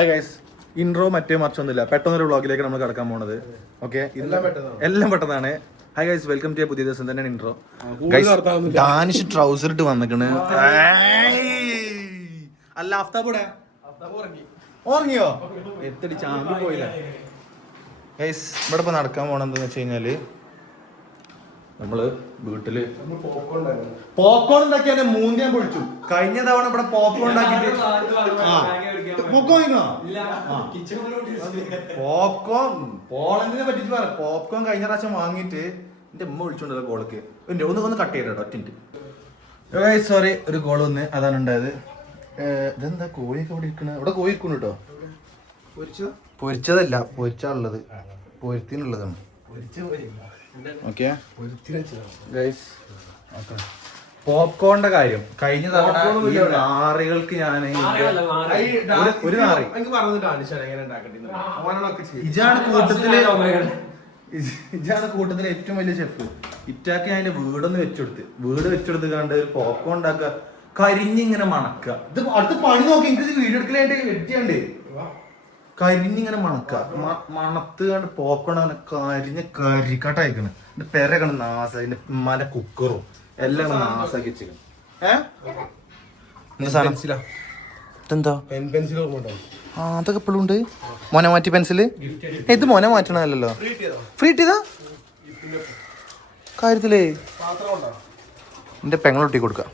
Hi guys intro മറ്റേ മറിച്ചൊന്നുമില്ല. പെട്ടെന്നൊരു വ്ളോഗിലേക്ക് നമ്മൾ കിടക്കാൻ പോണത്. ഓക്കെ എല്ലാം പെട്ടെന്നാണ്. ഹായ് ഗൈസ് വെൽക്കം ടു പുതിയ ദിവസം തന്നെയാണ് ഇൻട്രോ ഡാനിഷ് ട്രൗസർ ഇട്ട് വന്നിക്കണ്. അല്ല അഫ്താബൂടെ ഉറങ്ങിയോ? എത്തടി ചാമ്പി പോയില്ല? ഗൈസ് ഇവിടെ ഇപ്പൊ നടക്കാൻ പോണെന്താന്ന് വെച്ച് കഴിഞ്ഞാൽ നമ്മൾ വീട്ടിൽ പോപ്കോൺ ഉണ്ടാക്കിയാൽ മൂന്ന് ഞാൻ പൊളിച്ചു. കഴിഞ്ഞ തവണ ഇവിടെ പോപ്കോൺ ഉണ്ടാക്കിട്ട് പോപ്കോൺ പോളണ്ടിനെ പറ്റിട്ട് പറ. പോപ്കോൺ കഴിഞ്ഞ പ്രാവശ്യം വാങ്ങിയിട്ട് എന്റെ ഉമ്മ വിളിച്ചോണ്ടല്ലോ കോളക്ക്. എന്റെ ഒന്ന് ഒന്ന് കട്ട് ചെയ്തോ ഒറ്റ സോറി ഒരു കോൾ വന്ന് അതാണ് ഉണ്ടായത്. ഇതെന്താ കോഴിയൊക്കെ ഇവിടെ ഇരിക്കണ? ഇവിടെ കോഴി ഇരിക്കണു കേട്ടോ പൊരിച്ചതല്ല പൊരിച്ചാണുള്ളത് പൊരുത്തിനുള്ളതാണ്. ഓക്കെ ഗൈസ് പോപ്കോണിന്റെ കാര്യം. കഴിഞ്ഞ തവണ ഈ നാറികൾക്ക് ഞാൻ ഒരു നാറി. ഇജാണ് കൂട്ടത്തിൽ ഇജ് ഇജാണ് കൂട്ടത്തിലെ ഏറ്റവും വലിയ ഷെഫ് ഇറ്റാക്ക് ഞാൻ എന്റെ വീടൊന്ന് വെച്ചെടുത്ത്. വീട് വെച്ചെടുത്ത് കണ്ട് പോപ്കോൺ ഉണ്ടാക്കുക. കരിഞ്ഞിങ്ങനെ മണക്കുക. ഇത് അടുത്ത് പണി നോക്കി. എനിക്ക് വീടെടുക്കലായിട്ട് വെട്ടിയാണ്ട് കരിഞ്ഞിങ്ങനെ മണക്ക. മണത്ത് കണ്ട് പോപ്കോൺ അങ്ങനെ കരിഞ്ഞ കരിക്കട്ടയക്കണ്. എന്റെ പെര കണ്ട് നാസ എന്റെ ഉമ്മാന്റെ കുക്കറും എല്ലാം നാസാക്കി സാധനം? ആ അതൊക്കെ ഇപ്പോഴും ഉണ്ട്. മോനെ മാറ്റി പെൻസിൽ? ഇത് മോനെ മാറ്റണല്ലോ ഫ്രീ ഇട്ടിയതാ കാര്യത്തിലേ. എന്റെ പെങ്ങളൊട്ടി കൊടുക്കാം.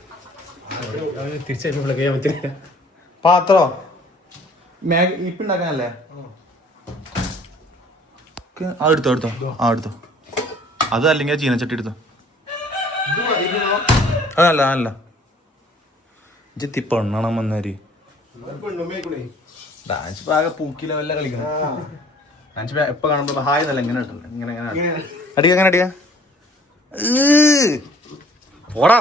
പാത്രോ? മാഗ് ഇപ്പം ഉണ്ടാക്കാനല്ലേ അത് എടുത്തോ എടുത്തോ. ആ എടുത്തോ. അത് അല്ലെങ്കിൽ ചീനച്ചട്ടി എടുത്തോ. അതല്ല അല്ല ഇജ്ജെത്തി പെണ്ണണം വന്നേരി. ഡാൻസ് ആകെ പൂക്കില വല്ല കളിക്കണം. ഡാൻസ് എപ്പോ കാണുമ്പോ ഹായ് എന്നല്ല ഇങ്ങനെ ഇട്ടുണ്ട് ഇങ്ങനെ ഇങ്ങനെ അടിക്ക അങ്ങനെ അടിക്ക. പോടാ.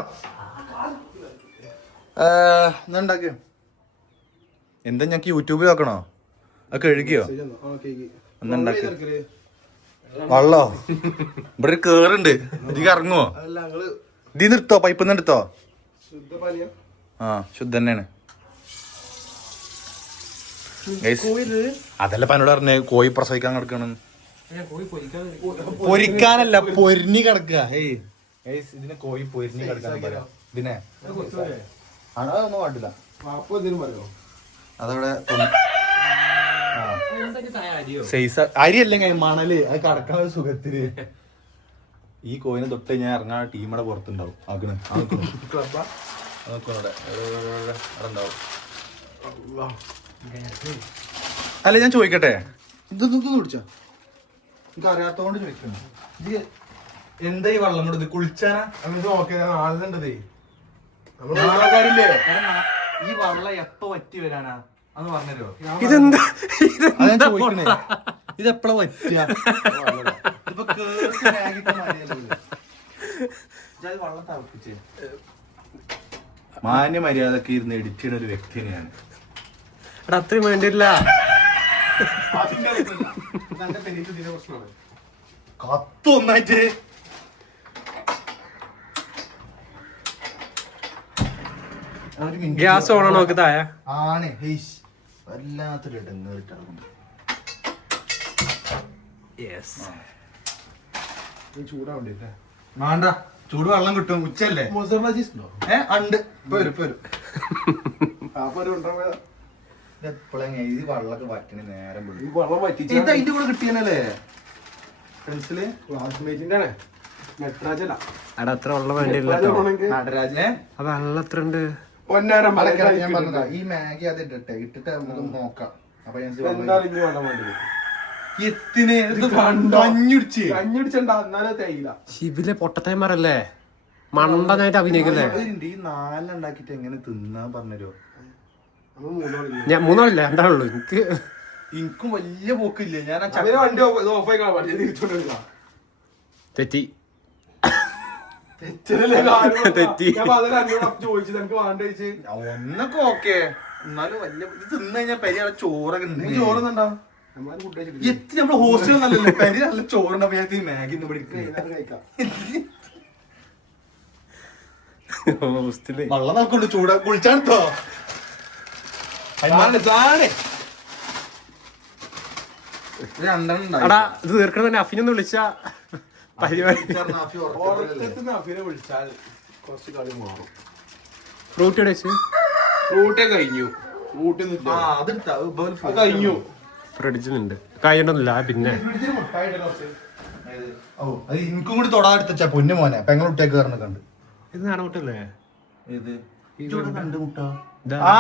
എന്താ ഞങ്ങക്ക് യൂട്യൂബിൽ നോക്കണോ? അത് കഴുകിയോ ഒന്നുണ്ടാക്കി വള്ളോ? ഇവിടെ ഒരു കേറുണ്ട്. ഇതിക്ക് ഇറങ്ങുവോ? ഇതി നിർത്തോ പൈപ്പ് നിർത്തോ ആ ശുദ്ധ തന്നെയാണ് അതല്ല പനോട് പറഞ്ഞേ കോഴി പ്രസവിക്കാൻ കിടക്കണം. പൊരിക്കാനല്ല പൊരിഞ്ഞി കിടക്കുക ഏയ്. ഇതിനെ കോഴി പൊരിഞ്ഞി കിടക്കാൻ പറയാം ഇതിനെ. ആണോ അതൊന്നും പാടില്ല അതവിടെ അരി അരിയല്ല മണൽ? അത് കടക്കാൻ ഒരു സുഖത്തിൽ. ഈ കോയിനെ തൊട്ട് ഞാൻ ഇറങ്ങാൻ ടീമയുടെ പുറത്തുണ്ടാവും. ആക്കണ്. അല്ല ഞാൻ ചോദിക്കട്ടെ? ഇത് ഇത് കുടിച്ചോ. എനിക്ക് അറിയാത്തോണ്ട് ചോദിക്കണം ഇത് എന്താ ഈ വെള്ളം കൊടുത്ത് കുളിച്ചാനാ? നാളെക്കാരില്ലേ? എടാ, നാ- ഈ വള്ള എപ്പോ വറ്റി വരാനാ? അന്ന് പറഞ്ഞല്ലോ ഇതെന്താ? ഇതെന്താ ചോദിക്കണേ. ഇത് എപ്പോഴാ ഇതിപ്പോ മതിയല്ലോ ഇത്. വെള്ളം തിളപ്പിച്ചേ. മാന്യ മര്യാദയ്ക്ക് ഇരുന്ന് എഡിറ്റ് ചെയ്യുന്ന ഒരു വ്യക്തിയാണ് ഞാൻ എടാ അത്രയും വേണ്ടിയില്ല കത്ത് ഒന്നായിട്ട് ഒരു minute. ഗ്യാസ് ഓൺ ആണോ തായ ആണ്. വല്ലാത്തൊരു ഇടങ്ങേറിട്ടാണ് വേണ്ട. ചൂട് വെള്ളം കിട്ടും. ഉച്ചല്ലേ ഏ ഉണ്ട്. ഇപ്പൊ വരും, ഇപ്പൊ വരും. എപ്പോഴാ ഇത് വെള്ളമൊക്കെ വറ്റണ നേരം വിടും ഇത് അതിന്റെ കൂടെ കിട്ടിയനല്ലേ പെൻസിൽ എടാ അത്ര വെള്ളം വേണ്ടിയില്ല നടരാജനെ ആ വെള്ളം എത്ര ഉണ്ട് അതൊക്കെ ഞാൻ പറഞ്ഞതാ ഈ മാഗി അത് ഇട്ടിട്ടെ ഇട്ടിട്ട് നമുക്ക് നോക്കാം. അപ്പൊ ഞാൻ എത്തിന് ശിബിലെ പൊട്ടത്തേമാരല്ലേ? മണ്ടനായിട്ട് അഭിനയിക്കല്ലേ? ഈ നാലെണ്ണാക്കിട്ട് എങ്ങനെ തിന്നാ പറഞ്ഞോ ഞാൻ മൂന്നാളില്ല രണ്ടാളുള്ളൂ. എനിക്ക് എനിക്കും വലിയ പോക്കില്ല? ഞാൻ ആ ചക്ക- തെറ്റി. തെറ്റി. ഒന്നൊക്കെ ഓക്കെ. എന്നാലും വലിയ ഇത് തിന്നു കഴിഞ്ഞാൽ പരി അവിടെ ചോറൊക്കെ ഉണ്ട് ചോറുന്നുണ്ടോ? എത്തി ഹോസ്റ്റലിൽ നല്ലല്ലേ പരി നല്ല ചോറുണ്ടാ ഞാൻ മാഗി ഒന്നും ഇവിടെ കഴിക്കാം. ഹോസ്റ്റൽ. വെള്ളം നോക്കുള്ളൂ ചൂട. കുളിച്ചാട്ടോ രണ്ടെണ്ണം എടാ ഇത് തന്നെ. അഫിനൊന്ന് വിളിച്ച. പരിപാടി ഉറക്കത്തിന് അഫിനെ വിളിച്ചാൽ കുറച്ച് കളി മാറും. ഫ്രൂട്ട് ഫ്രൂട്ടേ കഴിഞ്ഞു. ഫ്രൂട്ട് ആ അതെടുത്താ കഴിഞ്ഞു. ഫ്രിഡ്ജിലുണ്ട് കഴിഞ്ഞിട്ടൊന്നുമില്ല പിന്നെ. ഓ അത് എനിക്കും കൂടി തൊടാടുത്ത പൊന്നു മോനെ. പെങ്ങൾ ഇട്ടേക്ക് കാരണം കണ്ട്. ഇത് ഏത്? ഇജ്ജോടെ കണ്ട് മുട്ട. ആ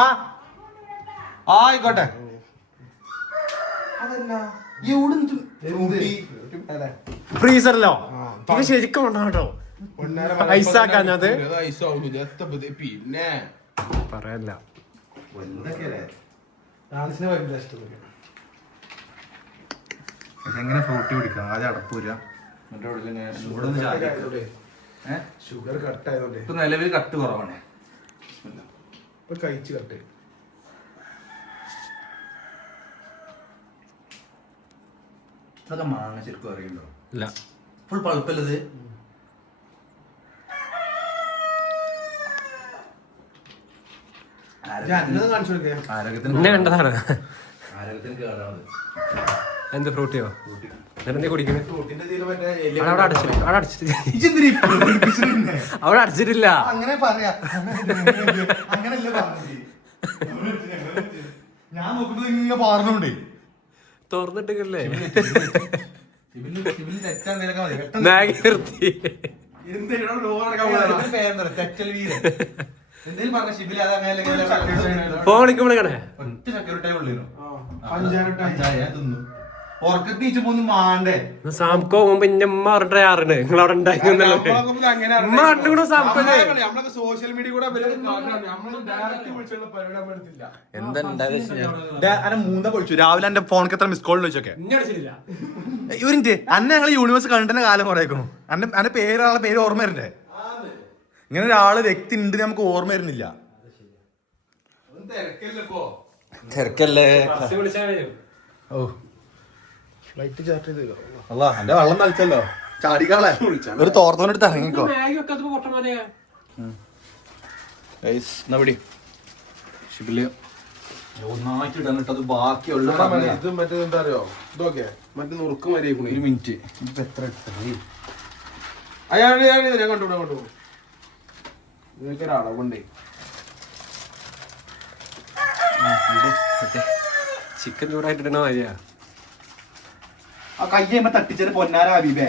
ആയിക്കോട്ടെ. അതല്ല എവിടെ ഫ്രീസറിലോ? ഇത് ശരിക്കും ഉണ്ടോ കേട്ടോ ഐസാക്കാഞ്ഞത്? പിന്നെ. പറയല്ല. എങ്ങനെ ഫ്രൂട്ടി പിടിക്കാം ആദ്യം അടപ്പൂര ഷുഗർ കട്ട് ആയതുകൊണ്ട്. ഇപ്പൊ നിലവിൽ കട്ട് കുറവാണ്. ഇപ്പൊ കഴിച്ച് കട്ട് ഇതൊക്കെ മാങ്ങ ശരിക്കും അറിയണ്ടോ? ഇല്ല. ഫുൾ പഴുപ്പല്ലത്. കണ്ടതാണ്. എന്ത് ഫ്രൂട്ടിയോ? അവിടെ അടച്ചിട്ട് അവിടെ അടച്ചിട്ട്. അവിടെ അടച്ചിട്ടില്ല. അങ്ങനെ പറയാ. ഞാൻ നോക്കുന്നത് ഇങ്ങനെ പറഞ്ഞോണ്ടേ തുറന്നിട്ടില്ലേ അങ്ങനെ ഫോൺ വിളിക്കുമ്പോഴേ ഒറ്റ ചക്കരട്ടായി ഉള്ളിനോ ആ, പഞ്ചാരട്ടായി. ഉറക്കത്ത് നീച്ചപ്പോ ഒന്നും മാണ്ടേ. സാംകോ പോകുമ്പോ ഇന്റെ ഉമ്മ പറഞ്ഞിട്ട് ആറുണ്ട് നിങ്ങൾ അവിടെ ഉണ്ടായിരുന്നു സോഷ്യൽ മീഡിയ കൂടെ മൂന്ന പൊളിച്ചു. രാവിലെ എന്റെ ഫോണിക്ക് എത്ര മിസ് കോൾ അടിച്ചിട്ടില്ല. ഇവരിന്റെ അന്നെ ഞങ്ങൾ യൂണിവേഴ്സ് കണ്ടിന്റെ കാലം കുറേക്കണു അന്റെ അന്റെ പേരാളെ പേര് ഓർമ്മ വരണ്ടേ? ഇങ്ങനെ ഒരാൾ വ്യക്തി ഉണ്ട് നമുക്ക് ഓർമ്മ വരുന്നില്ല. തിരക്കല്ലേ ഓ. ഫ്ലൈറ്റ് ചാർട്ട് ചെയ്ത് അല്ല എന്റെ വെള്ളം തളിച്ചല്ലോ ചാടിക്കാളെ. ഒരു തോർത്തോനെടുത്ത് ഇറങ്ങിക്കോ. മാഗി വെക്കാത്ത പൊട്ടന്മാരെ എന്നാ പിടി? ഷിബിൽ ഒന്നായിട്ട് ഇടാൻ ഇട്ടത് ബാക്കിയുള്ള ഇത് മറ്റേ എന്താ അറിയോ ഇതൊക്കെ. മറ്റേ നുറുക്ക് ഒരു മിനിറ്റ്. ഇപ്പൊ എത്ര അയാൾ ഞാൻ കണ്ടുപിടാൻ കണ്ടുപോകും ഇതൊക്കെ ഒരളവുണ്ടേ ചിക്കൻ ചൂടായിട്ടിടണ മതിയാ ആ കൈ ചെയ്യുമ്പോ തട്ടിച്ചത് പൊന്നാര ഹബീബേ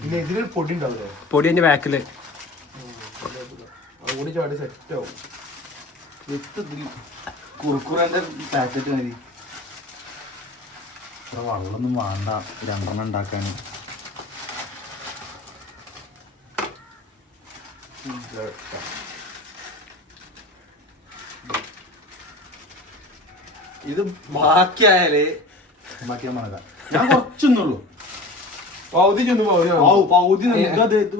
പിന്നെ ഇതിലൊരു പൊടി ഉണ്ടാവില്ലേ? പൊടി അതിന്റെ ബാക്കിൽ ചാടി സെറ്റ് ആവും. കുറുക്കുറന്റെ പാക്കറ്റ് മതി. ഇത്ര വെള്ളമൊന്നും വേണ്ട. രണ്ടെണ്ണം ഉണ്ടാക്കാൻ ഇത് ബാക്കിയായാലേ ബാക്കിയാ മണക്ക. ഞാൻ കുറച്ചൊന്നുള്ളൂ. പൗതി ചെന്ന് പൗതി ഔ, പൗതി നിന്ന് അത് ഇത്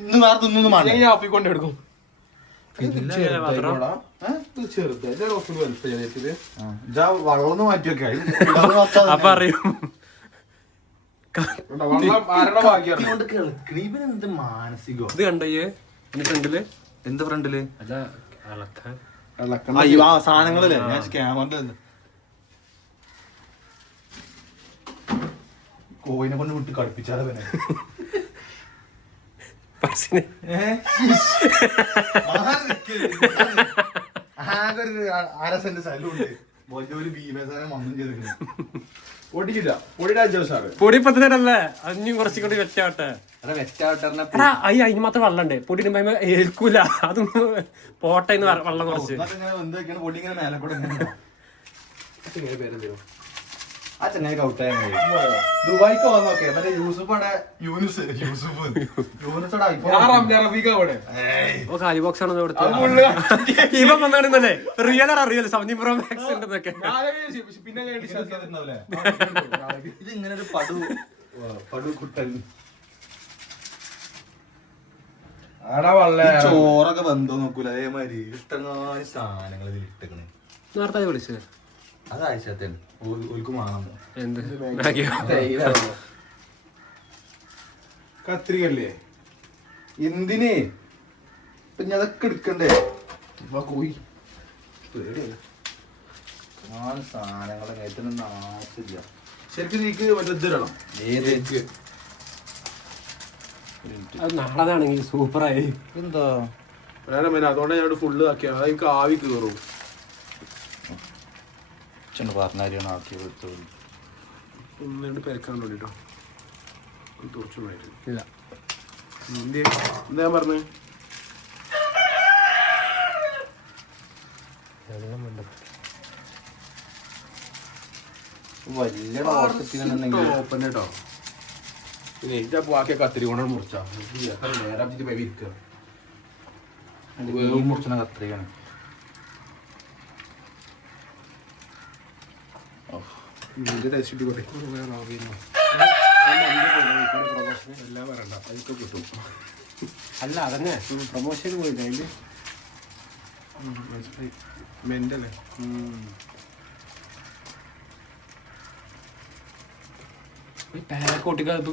ഇന്ന് വേറെ തിന്നൊന്നും വേണ്ട ഞാൻ ആഫി ഇതാ വെള്ളം മാറ്റി വെക്കാ അപ്പൊ അറിയും. ഇത് കണ്ടയ്യേ എന്റെ ഫ്രണ്ടിൽ? എന്ത് ഫ്രണ്ടിൽ? അല്ല സാധനങ്ങളല്ലേ? ഞാൻ ക്യാമറ കോയിനെ കൊണ്ട് വിട്ട് കളിപ്പിച്ചാലേ പിന്നെ പസിന്. ആകെ ഒരു അര സെന്റ് സ്ഥലമുണ്ട്. വലിയൊരു ഭീമസാനം വന്നും ചെയ്തിട്ടുണ്ട് പൊടിയില്ല. പൊടിയുടെ അഞ്ചു സാറ് പൊടി അഞ്ഞും കുറച്ചും കൂടി അയ്യ അതിന് മാത്രം വെള്ളണ്ട് പൊടി ഇടുമ്പോ ഏൽക്കൂല. അതൊന്ന് പോട്ടെ എന്ന് വെള്ളം കുറച്ച്. പൊടി ഇങ്ങനെ മേലെ കൂടെ പേരെന്തോ ആ ചെന്നൈക്ക് ഔട്ടായ ദുബായിക്ക് വന്നോക്കെ. മറ്റേ യൂസുഫ് അവിടെ യൂനുസ് യൂസുഫ്. യൂനുസ് അവിടെ ഞാൻ ഐഫോൺ റംജാൻ റഫീഖ അവിടെ. ഓ കാലി ബോക്സ് ഇവൻ വന്നാണെന്നല്ലേ റിയൽ ആണ് റിയൽ സെവന്റി പ്രോ മാക്സ് ഉണ്ടെന്നൊക്കെ. പിന്നെ ഇത് ഇങ്ങനെ ഒരു പടു പടു കുട്ടൻ. ചോറൊക്കെ ബന്ധം നോക്കൂല. അതേമാതിരി ഇഷ്ടങ്ങാനും സാധനങ്ങൾ ഇതിൽ ഇട്ടേക്കണേ നേരത്തെ വിളിച്ചത്. അത് ആഴ്ചത്തേന് ഓൽക്കും വേണം എന്ത്? മാഗിയോ കത്രികല്ലേ എന്തിനേ? ഇപ്പൊ ഞാൻ അതൊക്കെ എടുക്കണ്ടേ? ഇപ്പൊ കോയി പേടിയല്ല. നാല് സാധനങ്ങളെ ഏറ്റവും ആവശ്യമില്ല. ശരിക്കും നീക്ക് മറ്റേ അത് നാളെതാണെങ്കിൽ സൂപ്പറായി. എന്താ? അതുകൊണ്ട് ഞാൻ ഫുള്ള് ആക്കിയ. അത് എനിക്ക് ആവി കയറും ചെന്ന് പറഞ്ഞാരിയാണ് ആക്കി കൊടുത്തു ഒന്ന് രണ്ട് പേരക്കാൻ വേണ്ടിട്ടോ തുറച്ചുമായിട്ട് ഇല്ല. എന്ത് എന്താ ഞാൻ പറഞ്ഞത് വലിയ ഡോർക്കെത്തിക്കുന്നുണ്ടെങ്കിൽ ഓപ്പൺ കേട്ടോ പിന്നെ കത്തിരി കൊണ്ടാണ് മുറിച്ചാ. നേരം പോയി ഇരിക്കുക ഈ മുറിച്ചണ കത്രികയാണ് കൂടെ വേറെ അറിയുന്നു എല്ലാം വരണ്ട അതൊക്കെ കിട്ടും അല്ല അതന്നെ പ്രൊമോഷൻ പോയില്ല അതിൽ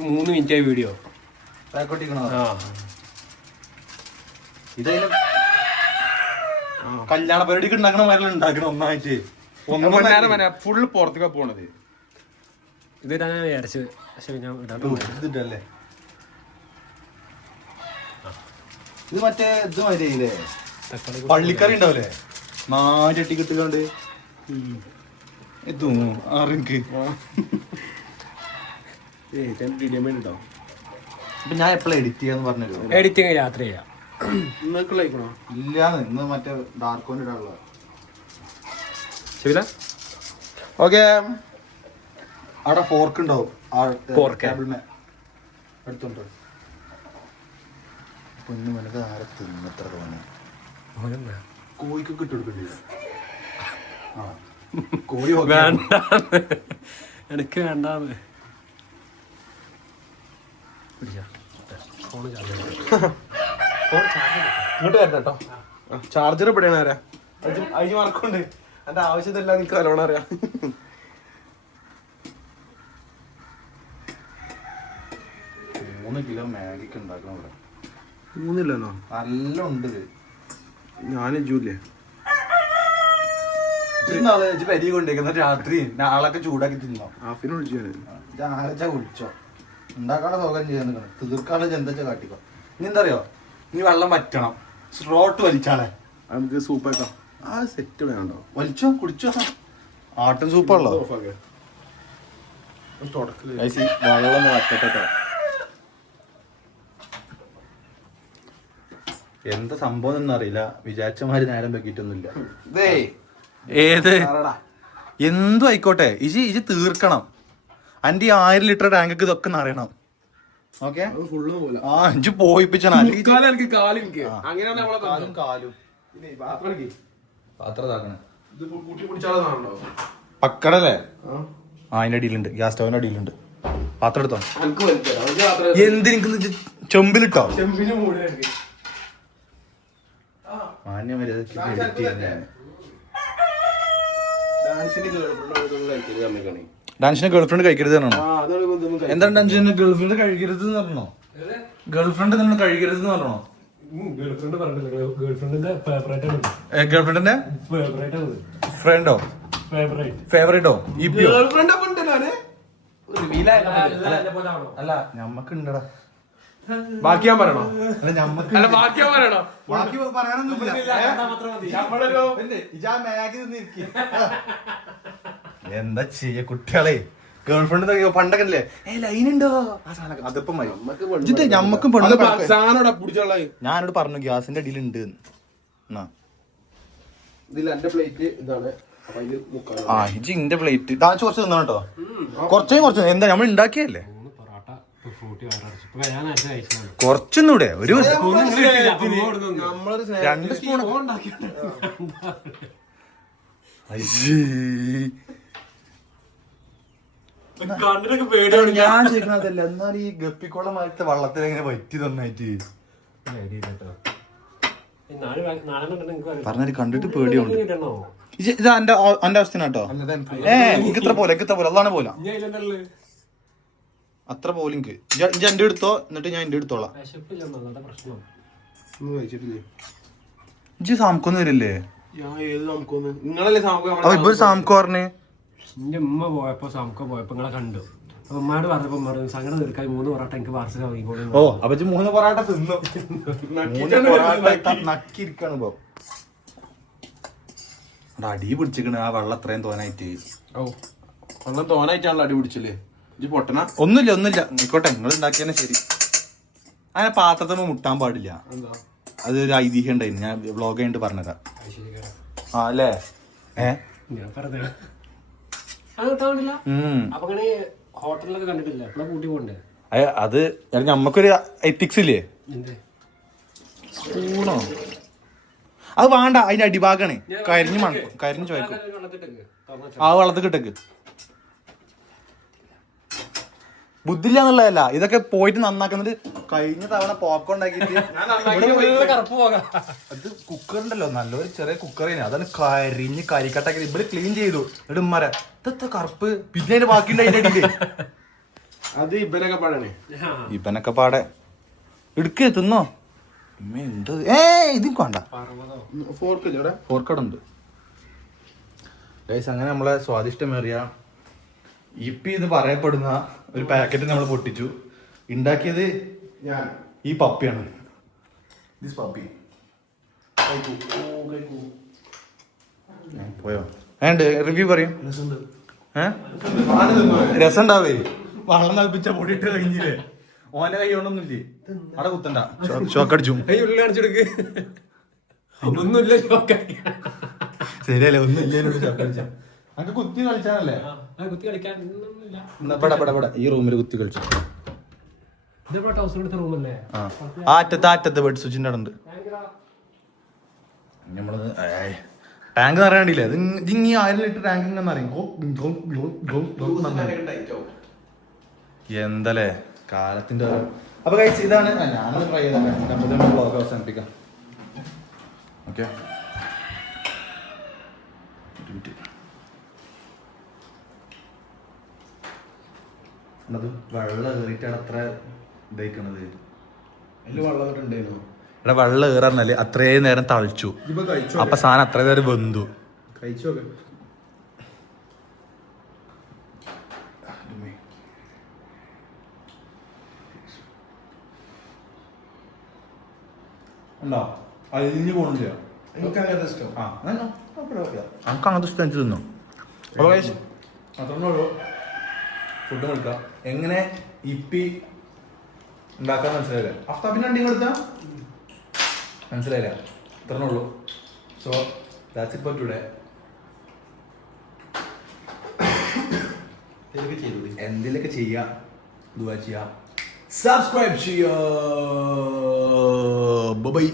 മൂന്ന് മിനിറ്റ് ആയി വീഡിയോ. പാക്കോട്ടിക്കണോ ആ. ഇതതിന് കല്യാണ പരിപാടിക്ക് ഉണ്ടാക്കണ മരം ഉണ്ടാക്കണം ഒന്നായിട്ട് ഒന്നും ഫുള്ള് പുറത്തേക്കാ പോണത്. ഇത് ഞാൻ വിചാരിച്ചത് പക്ഷെ ഞാൻ ഇടാണ്ട് ഇതിട്ടല്ലേ? ഇത് മറ്റേ ഇത് മതിയില്ലേ തക്കാളി പള്ളിക്കറി ഉണ്ടാവില്ലേ? നാലട്ടി കിട്ടുകൊണ്ട് ഉണ്ടോ ഇപ്പൊ ഞാൻ എപ്പോഴും എഡിറ്റ് ചെയ്യാന്ന് പറഞ്ഞല്ലോ എഡിറ്റിങ് യാത്ര ചെയ്യാം. നിങ്ങൾക്ക് ലൈക്കണോ ഇല്ലാന്ന്. ഇന്ന് മറ്റേ ഡാർക്ക് കൊണ്ട് ഇടാനുള്ള ശരില ഓക്കെ. അവിടെ ഫോർക്ക് ഉണ്ടാവും. ഫോർക്ക് പൊന്നു മനക്ക് ആരെ തിന്നത്ര തോന്നി? ആ. കോഴി okay. വേണ്ട എനിക്ക് വേണ്ടാന്ന്. ഇങ്ങോട്ട് കേട്ടോ ചാർജർ ഇവിടെയാണ് ആരാ? അയച്ചു മാർക്കുണ്ട് എന്റെ ആവശ്യത്തില്ല നിനക്ക് നല്ലോണം അറിയാം. മൂന്ന് കിലോ മാഗിക്ക് ഉണ്ടാക്കണം ഇവിടെ. മൂന്നില്ലല്ലോ? നല്ല ഉണ്ട്. ഞാൻ നാളെ ഇജ്ജ് പെരി കൊണ്ടേക്കുന്ന രാത്രി നാളൊക്കെ ചൂടാക്കി തിന്നോ. ഹാഫിന് വിളിച്ചു ഞാൻ ആരച്ച കുടിച്ചോ ഉണ്ടാക്കാനുള്ള സൗകര്യം ചെയ്യാൻ നിൽക്കണം തീർക്കാനുള്ള ചെന്തച്ച കാട്ടിക്കോ. ഇനി എന്തറിയോ ഇനി വെള്ളം വറ്റണം. സ്ട്രോട്ട് വലിച്ചാളെ. നമുക്ക് സൂപ്പ് ആക്കാം. ആ സെറ്റ് വേണ്ടോ വലിച്ചോ കുടിച്ചോ? ആട്ടൻ സൂപ്പാണല്ലോ. വെള്ളം വറ്റട്ടോ എന്താ സംഭവം എന്നറിയില്ല അറിയില്ല. വിചാരിച്ചമാര് നേരം വെക്കിട്ടൊന്നുമില്ല ഏത്? എന്തു ആയിക്കോട്ടെ. ഇജി ഇജി തീർക്കണം. അന്റെ ഈ ആയിരം ലിറ്റർ ടാങ്ക് ഇതൊക്കെ അറിയണം. ഓക്കെ? ആ ഇജ് പോയിപ്പിച്ചാണ്. കാലും എനിക്ക് കാലം. പാത്രം. ഇതാക്കണേ പക്കടല്ലേ? ആ. ആ അതിന്റെ അടിയിലുണ്ട്. ഗ്യാസ് സ്റ്റൗവിന്റെ അടിയിലുണ്ട്. പാത്രം എടുത്തോ? എന്തിനു ചെമ്പിലിട്ടോ. ഡാൻസിന് ഗേൾഫ്രണ്ട് കഴിക്കരുത് ഇതൊന്നും എന്താണ് ഡാൻസിനെ ഗേൾഫ്രണ്ട് കഴിക്കരുത് എന്ന് പറഞ്ഞോ? ഗേൾഫ്രണ്ട് നമ്മൾ കഴിക്കരുത് എന്ന് പറഞ്ഞോ? ഗേൾഫ്രണ്ടിന്റെ ഫ്രണ്ടോ ഫേവറേറ്റ് ഫേവറേറ്റോ ഇപ്പിയോ? അല്ല ഞമ്മക്ക് ഉണ്ടടാ ബാക്കി ഞാൻ പറയണോ? അല്ല ഞമ്മക്ക് അല്ല ബാക്കി ഞാൻ പറയണോ? ബാക്കി പറയാനൊന്നുമില്ല. എന്താ ചെയ്യ കുട്ടികളെ? ഗേൾഫ്രണ്ട് പണ്ടൊക്കെ അല്ലേ ഏ ലൈൻ ഉണ്ടോ? ആ സാധനം അതിപ്പം മതി. ഇത് ഞമ്മക്കും പെണ്ണും കണക്ക്. സാധനം പിടിച്ചുള്ള ഞാനോട് പറഞ്ഞു ഗ്യാസിന്റെ അടിയിൽ ഉണ്ട് ഇതിൽ എന്റെ പ്ലേറ്റ് ഇതാണ്. അപ്പൊ അതിൽ മുക്കാലും ആ ഇജി ഇന്റെ പ്ലേറ്റ് കുറച്ച് തിന്നണം കേട്ടോ. കുറച്ചേ കുറച്ച്. എന്താ നമ്മൾ ഉണ്ടാക്കിയല്ലേ കുറച്ചൊന്നൂടെ ഒരു നമ്മളൊരു രണ്ട് സ്പൂൺ കണ്ടിട്ടൊക്കെ പേടിയാണ്. ഞാൻ ചോദിക്കണതല്ല എന്നാൽ ഈ ഗപ്പിക്കുളം ആദ്യത്തെ വള്ളത്തിൽ എങ്ങനെ പറ്റി നന്നായിട്ട് പറഞ്ഞാൽ കണ്ടിട്ട് പേടിയുണ്ട് ഇത് എന്റെ എന്റെ അവസ്ഥ കേട്ടോ. ഏ എനിക്ക് ഇത്ര പോലെ എനിക്ക് ഇത്ര പോലെ അതാണ് പോലെ. അത്ര പോലെ എനിക്ക് ഇജ്ജ് എന്റെ എടുത്തോ എന്നിട്ട് ഞാൻ എന്റെ എടുത്തോളാം ഇജ്ജ് സാമക്കൊന്നും വരില്ലേ? നിങ്ങളല്ലേ സാമൂഹ്യ സാംകോ ഇപ്പൊ എന്റെ ഉമ്മ പോയപ്പോ സമക്ക പോയപ്പോ നിങ്ങളെ കണ്ടു. അപ്പൊ ഉമ്മയോട് പറഞ്ഞപ്പോ പറഞ്ഞു സങ്കടം തീർക്കാൻ മൂന്ന് പൊറാട്ട എനിക്ക് പാർസൽ വാങ്ങിക്കോളൂ. ഓ അപ്പൊ മൂന്ന് പൊറാട്ട തിന്നു. മൂന്ന് പൊറാട്ട ഇപ്പൊ. അടി പിടിച്ചിക്കണ്. ആ വെള്ളം അത്രയും തോനായിട്ട്. ഓ വെള്ളം തോനായിട്ടാണല്ലോ അടി പിടിച്ചില്ലേ ഇത് പൊട്ടണ? ഒന്നുമില്ല ഒന്നുമില്ല. നിക്കോട്ടെ നിങ്ങൾ ഉണ്ടാക്കിയാലും ശരി. അങ്ങനെ പാത്രത്തിൽ മുട്ടാൻ പാടില്ല. അതൊരു ഐതിഹ്യം ഉണ്ടായിരുന്നു ഞാൻ വ്ളോഗ് കഴിഞ്ഞിട്ട് പറഞ്ഞതാ ആ അല്ലേ? ഏ ഞാൻ പറഞ്ഞ അത് കിട്ടാണ്ടില്ല ഉം. അപ്പൊ അങ്ങനെ ഹോട്ടലിലൊക്കെ കണ്ടിട്ടില്ല. കൂട്ടി പോണ്ടേ? അത് നമ്മക്കൊരു എത്തിക്സ് ഇല്ലേ? സ്പൂണോ അത് വേണ്ട അതിന്റെ അടിഭാഗാണ്. കരിഞ്ഞു കരിഞ്ഞു ചോയ്ക്കും. ആ വെള്ളത്തിൽ കിട്ടക്ക്. ബുദ്ധില്ല എന്നുള്ളതല്ല. ഇതൊക്കെ പോയിട്ട് നന്നാക്കുന്നത് കഴിഞ്ഞ തവണ പോപ്കോൺ ഉണ്ടാക്കിയിട്ട് പോകാം. അത് കുക്കർ ഉണ്ടല്ലോ. നല്ലൊരു ചെറിയ കുക്കറിന് അതാണ് കരിഞ്ഞ് കരിക്കട്ടാക്കി ഇവിടെ ക്ലീൻ ചെയ്തു. എന്നിട്ട് ഉമ്മര ഇതൊക്കെ കറുപ്പ്? പിന്നെ അതിന്റെ ബാക്കി അടിയിൽ. അത് ഇവനൊക്കെ പാടാണ്. ഇവനൊക്കെ പാടെ. ഇടുക്ക് തിന്നോ? ഏ ഇതും വേണ്ട. ഫോർക്ക് ഫോർക്കടുണ്ട് അങ്ങനെ നമ്മളെ സ്വാദിഷ്ടമേറിയ ഇപ്പി ഇത് പറയപ്പെടുന്ന ഒരു പാക്കറ്റ് നമ്മൾ പൊട്ടിച്ചു. ഉണ്ടാക്കിയത് ഞാൻ. ഈ പപ്പിയാണ്. ദിസ് പപ്പി പോയോ? ഏണ്ട് റിവ്യൂ പറയും. രസം ഉണ്ടാവേ വള്ളം തളപ്പിച്ച പൊടിയിട്ട് കഴിഞ്ഞില്ലേ? ഓന്റെ കൈ കൊണ്ടൊന്നുമില്ലേ? അവിടെ കുത്തണ്ട. ഷോക്കടിച്ചു ഉള്ളിൽ കാണിച്ചെടുക്ക് ഒന്നുമില്ല ശരിയല്ലേ ഒന്നും ഇല്ലേനോട് ഷോക്കടിച്ച അനക്ക് കുത്തി കളിച്ചാണല്ലേ കുത്തി കളിക്കാൻ ഈ റൂമിൽ കുത്തി കളിച്ചു? ബെഡ് സ്വിച്ചിന്റെ അവിടെ ഉണ്ട് നമ്മൾ ടാങ്ക് നിറയാണ്ടില്ലേ ഇത് ഇതിങ്ങി ആയിരം ലിറ്റർ ടാങ്ക് ഇങ്ങനെ നിറയും. എന്തല്ലേ? കാലത്തിന്റെ അപ്പൊ കഴിച്ച് ഇതാണ് ഞാനത് ട്രൈ ചെയ്താൽ അവസാനിപ്പിക്കാം ഓക്കെ അത് വെള്ളം കയറിയിട്ടാണ് അത്ര ഇതായിക്കണത്. എടാ വെള്ളം വെള്ളം അത്രയും നേരം തളിച്ചു. അപ്പൊ സാധനം അത്രയും നേരം വെന്തു. അങ്ങനെ ഉണ്ടോ? അലിഞ്ഞു പോണില്ല എനിക്ക് അങ്ങനത്തെ ഇഷ്ടം. ആ. അങ്ങനത്തെ ഇഷ്ടം എനിക്ക് തിന്നു. അപ്പൊ അത്രേ ഫുഡ് കൊടുക്കാം. എങ്ങനെ ഇപ്പി ഉണ്ടാക്കാൻ മനസ്സിലായില്ല? അഫ്താബിന്റെ അണ്ടി കൊടുത്താ? മനസ്സിലായില്ല? ഇത്രേ ഉള്ളൂ. So that's it for today എന്തിലൊക്കെ ചെയ്യാ? ദുവാ ചെയ്യാ. സബ്സ്ക്രൈബ് ചെയ്യോ. ബൈ